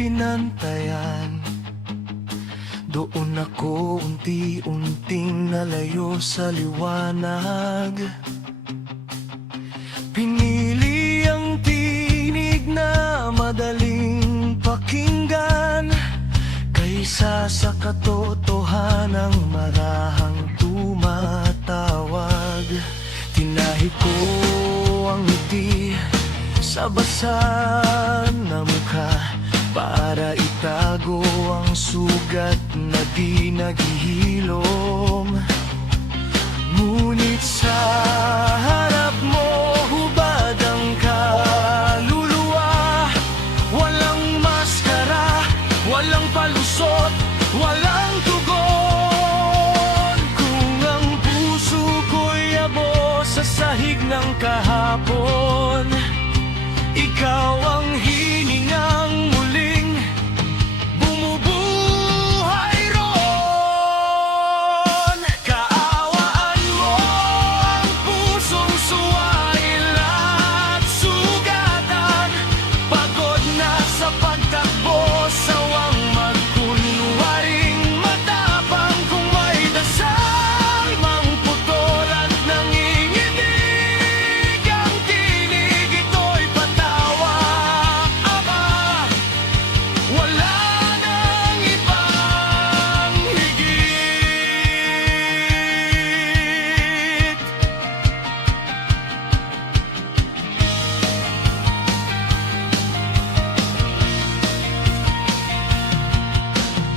binantayan. Doon ako unti-unting nalayo sa liwanag. Pinili ang tinig na madaling pakinggan kaysa sa katotohanang marahang tumatawag. Tinahi ko ang ngiti sa basa na mukha para itago ang sugat na di naghihilom. Ngunit sa harap mo hubad ang kaluluwa. Walang maskara, walang palusot, walang tugon. Kung ang puso ko'y abo sa sahig ng kahapon, ikaw ang hiningang muling bumubuhay roon. Kaawaan mo ang pusong suwail at sugatan. Pagod na sa pagtakbo, sawang magkunwaring matapang. Kung may dasal mang putol at nanginginig ang tinig, ito'y patawa, Ama. Wala nang ibang higit.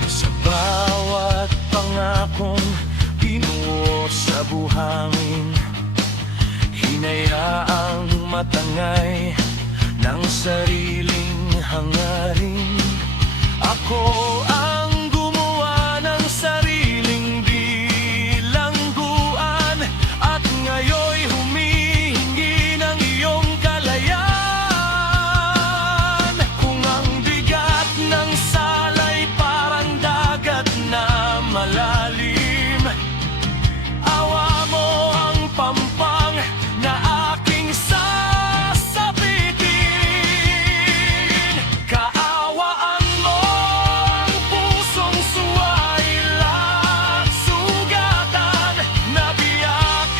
Sa bawat pangakong binuo sa buhangin, hinayaang matangay ng sariling hangarin. Ako ang gumawa ng sariling bilangguan, at ngayoy humihingi ng iyong kalayaan. Kung ang bigat ng salay parang dagat na malalim, awa mo ang pampang na aking sasapitin. Kaawaan mo ang pusong suwail at sugatan, nabiyak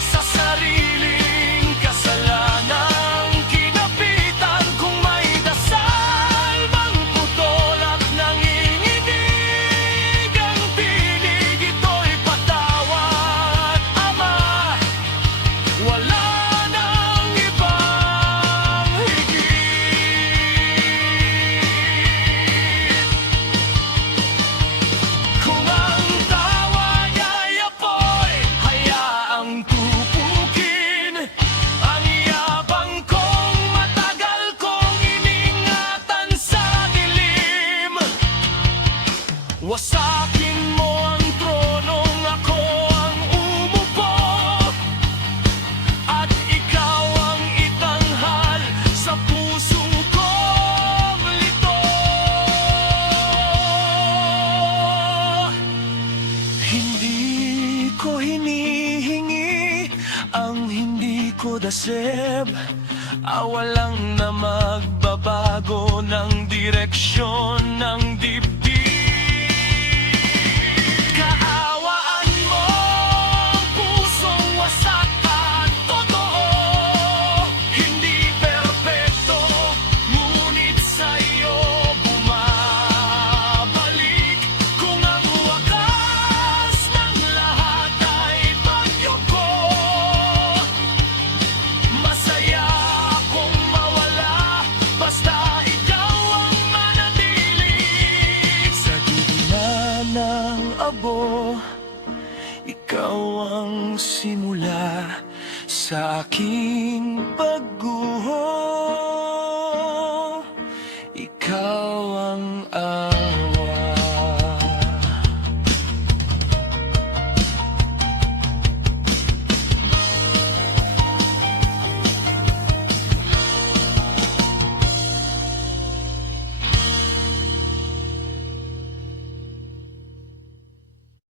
sa sariling kasalanan kinapitan. Kung may dasal mang putol at nanginginig ang tinig, ito'y patawad, Ama. Wala nang ibang higit. Kung ang tawag ay apoy, hayaang tupukin. Ang yabang kong matagal kong iningatan sa dilim. Wasakin mo ang tronong ako ang umupo, at ikaw ang itanghal sa puso kong lito. Hindi ko hinihingi ang hindi ko daseb, awalang na magbabago ng direksyon ng dibdib. Kaawaan mo ang pusong wasak at totoo. Hindi perpekto, ngunit sa'yo bumabalik. Kung ang wakas ng lahat ay pagyuko, masaya akong mawala basta ikaw ang manatili. Sa gitna ng abo, ikaw ang simula sa aking pagguho. Ikaw ang